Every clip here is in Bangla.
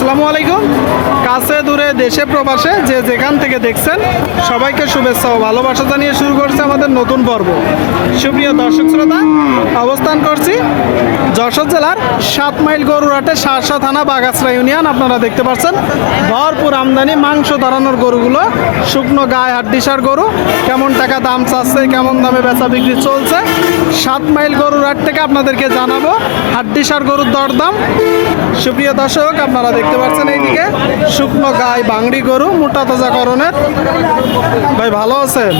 আসসালামু আলাইকুম। কাছে দূরে দেশে প্রবাসে যে যেখান থেকে দেখছেন, সবাইকে শুভেচ্ছা ও ভালোবাসা জানিয়ে শুরু করছে আমাদের নতুন পর্ব। সুপ্রিয় দর্শক শ্রোতা, অবস্থান করছি যশোর জেলার সাত মাইল গরুরহাটে সারসা থানা বাগাসরা ইউনিয়ন। আপনারা দেখতে পাচ্ছেন, ভরপুর আমদানি, মাংস ধরানোর গরুগুলো, শুকনো গায়ে হাড্ডিসার গরু। কেমন টাকা দাম চাচ্ছে, কেমন দামে বেচা বিক্রি চলছে, সাত মাইল গরুর হাট থেকে আপনাদেরকে জানাব হাড্ডিসার গরুর দরদাম। সুপ্রিয় দর্শক আপনারা দেখতে পাচ্ছেন এইদিকে শুকনো গায়ে বাংড়ি গরু মোটা তাজা করণের ভাই ভালো আছেন?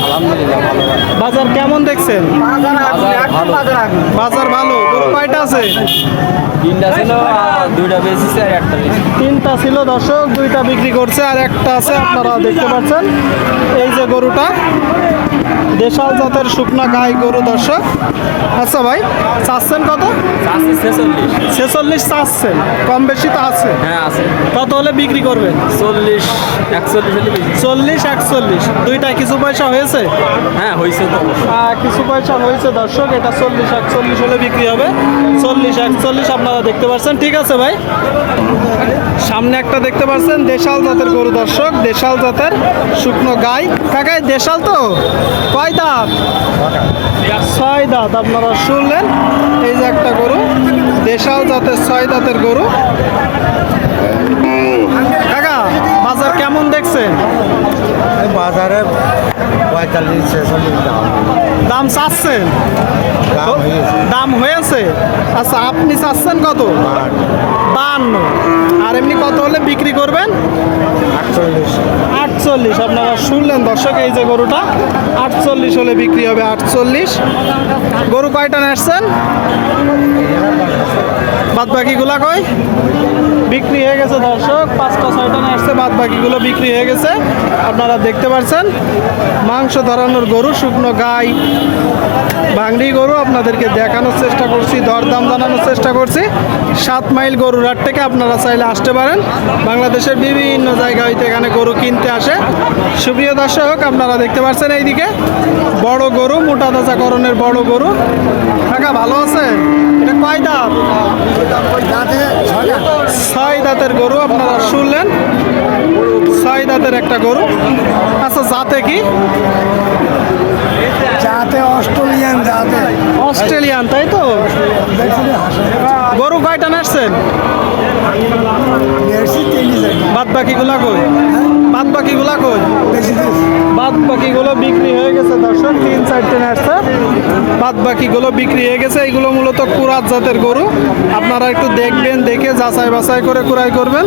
বাজার কেমন দেখছেন? বাজার ভালো। গরু কয়টা আছে? তিনটা ছিল দুইটা বেশিছে আর একটা বেশি তিনটা ছিল দর্শক দুইটা বিক্রি করছে আর একটা আছে আপনারা দেখতে পাচ্ছেন। এই যে গরুটা দেশাল জাতের শুকনা গাই গরু দর্শক। আচ্ছা ভাই চাচ্ছেন কত? ছেচল্লিশ। ছেচল্লিশ চাচ্ছেন। কম বেশি তো আছে। হ্যাঁ আছে। কত হলে বিক্রি করবেন চল্লিশ একচল্লিশ হলে চল্লিশ একচল্লিশ। দুইটা কিছু পয়সা হয়েছে? হ্যাঁ হয়েছে তো। কিছু পয়সা হয়েছে দর্শক। এটা চল্লিশ একচল্লিশ হলে বিক্রি হবে। চল্লিশ একচল্লিশ আপনারা দেখতে পাচ্ছেন ঠিক আছে ভাই। সামনে একটা দেখতে পাচ্ছেন দেশাল জাতের গরু দর্শক। দেশাল জাতের শুকনো গাই। কাকাই দেশাল তো? কয় দাঁত? ছয় দাঁত আপনারা শুনলেন। এই যে একটা গরু। দেশাল জাতের ছয় দাঁতের গরু। কাকা বাজার কেমন দেখছেন? বাজারে পঁয়তাল্লিশ ছেচল্লিশ দাম। দাম চাচ্ছেন? দাম হয়েছে। আচ্ছা আপনি চাচ্ছেন কত? বান্ন আর এমনি কত হলে বিক্রি করবেন? আটচল্লিশ। আটচল্লিশ। আপনারা শুনলেন দর্শক এই যে গরুটা আটচল্লিশ হলে বিক্রি হবে আটচল্লিশ। গরু কয়টা নেসছেন বাদ বাকিগুলা কই? বিক্রি হয়ে গেছে দর্শক, পাঁচটা, ছয়টা নেসছে বাদ বাকিগুলো বিক্রি হয়ে গেছে। আপনারা দেখতে পাচ্ছেন মাংস ধরানোর গরু, শুকনো গাই, ভাঙড়ি গরু আপনাদেরকে দেখানোর চেষ্টা করছি, দরদাম জানানোর চেষ্টা করছি। সাত মাইল গরুর হাট থেকে আপনারা চাইলে আসতে পারেন। বাংলাদেশের বিভিন্ন জায়গা হইতে এখানে গরু কিনতে আসে। সুপ্রিয় দর্শক, আপনারা দেখতে পাচ্ছেন এইদিকে, বড় গরু, মোটা তাজাকরণের বড় গরু। কাকা, ভালো আছে এটা কয় দাঁত ছয় দাঁতের গরু আপনারা শুনলেন? ছয় দাঁতের একটা গরু। আচ্ছা জাতে কি? যাতে অস্ট্রেলিয়ান যাতে অস্ট্রেলিয়ান তাই তো? গরু কয়টা নাচছেন বাদ বাকিগুলা কই? বাদ বাকিগুলা কই? বাদ বাকিগুলো বিক্রি হয়ে গেছে দর্শক তিন চারটে নাচছে বাদ বাকিগুলো বিক্রি হয়ে গেছে এইগুলো মূলত কুরাত জাতের গরু। আপনারা একটু দেখবেন দেখে যাচাই বাছাই করে কুড়াই করবেন।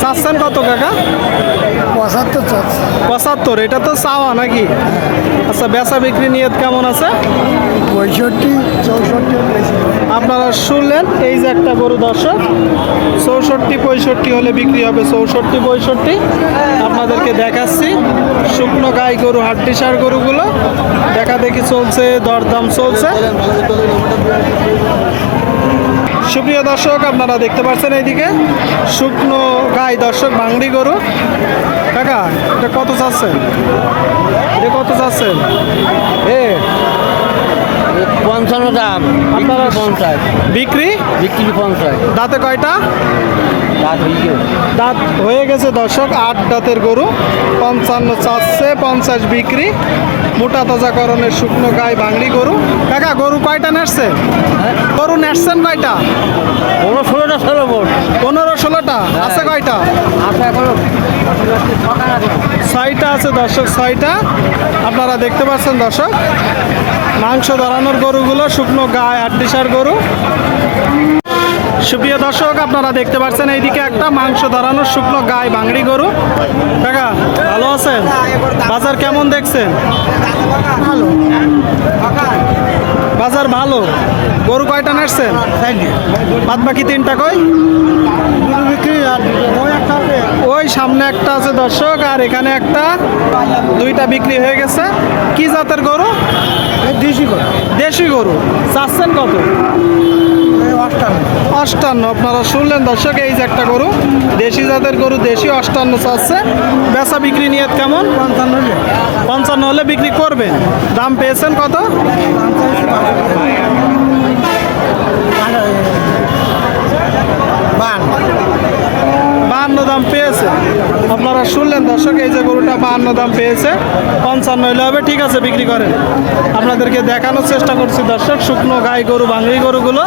চাচ্ছেন কত কাকা? পঁচাত্তর পঁচাত্তর এটা তো চাওয়া নাকি? আচ্ছা বেচা বিক্রি নিয়ত কেমন আছে? পঁয়ষট্টি চৌষট্টি আপনারা শুনলেন, এই যে একটা গরু দর্শক, চৌষট্টি, পঁয়ষট্টি হলে বিক্রি হবে চৌষট্টি, পঁয়ষট্টি। আপনাদেরকে দেখাচ্ছি, শুকনো গাই গরু, হাড্ডিসার গরুগুলো। দেখা দেখি চলছে, দরদাম চলছে। সুপ্রিয় দর্শক, আপনারা দেখতে পাচ্ছেন এইদিকে, শুকনো গাই দর্শক বাংড়ি গরু। কাকা, এটা কত চাচ্ছেন? এটা কত চাচ্ছেন? এ পঞ্চান্ন দাম আপনারা পঞ্চাশ। বিক্রি? বিক্রি পঞ্চাশ। দাঁতে কয়টা? দাঁত হয়ে দাঁত হয়ে গেছে দর্শক আট দাঁতের গরু। পঞ্চান্ন চাচ্ছে পঞ্চাশ বিক্রি। মোটা তাজাকরণের শুকনো গায়ে বাংলি গরু। কাকা গরু কয়টা নেসছে গরু নেসছেন কয়টা? কোনো ষোলোটা ষোলো পনেরো ষোলোটা। আছে কয়টা? আছে এখনও। ছয়টা আছে, দর্শক সাইটা আপনারা দেখতে পাচ্ছেন, দর্শক, মাংস ধরানোর গরুগুলো, শুকনো গায়ে আটডিসার গরু। সুপ্রিয় দর্শক, আপনারা দেখতে পাচ্ছেন, এইদিকে একটা মাংস ধরানোর শুকনো গায়ে বাংড়ি গরু। কাকা, ভালো আছেন? বাজার কেমন দেখছেন? ভালো। গরু কয়টা নাচছেন বাদ বাকি তিনটা কই? ওই সামনে একটা আছে দর্শক, আর এখানে একটা, দুইটা বিক্রি হয়ে গেছে। কি জাতের গরু? দেশি করে দেশি গরু। চাচ্ছেন কত? অষ্টান্ন। আপনারা শুনলেন দর্শক, এই যে একটা গরু। দেশি জাতের গরু, দেশি অষ্টান্ন চাচ্ছে। বেচা বিক্রি নিয়ে কেমন? পঞ্চান্ন পঞ্চান্ন হলে বিক্রি করবেন। দাম পেয়েছেন কত? বান। দাম পেয়েছে। আপনারা শুনলেন দর্শক, এই যে গরুটা বাহান্ন দাম পেয়েছে, পঞ্চান্ন হইলে হবে, ঠিক আছে, বিক্রি করেন। আপনাদেরকে দেখানোর চেষ্টা করছি দর্শক, শুকনো গাই গরু বাঙালি গরুগুলো।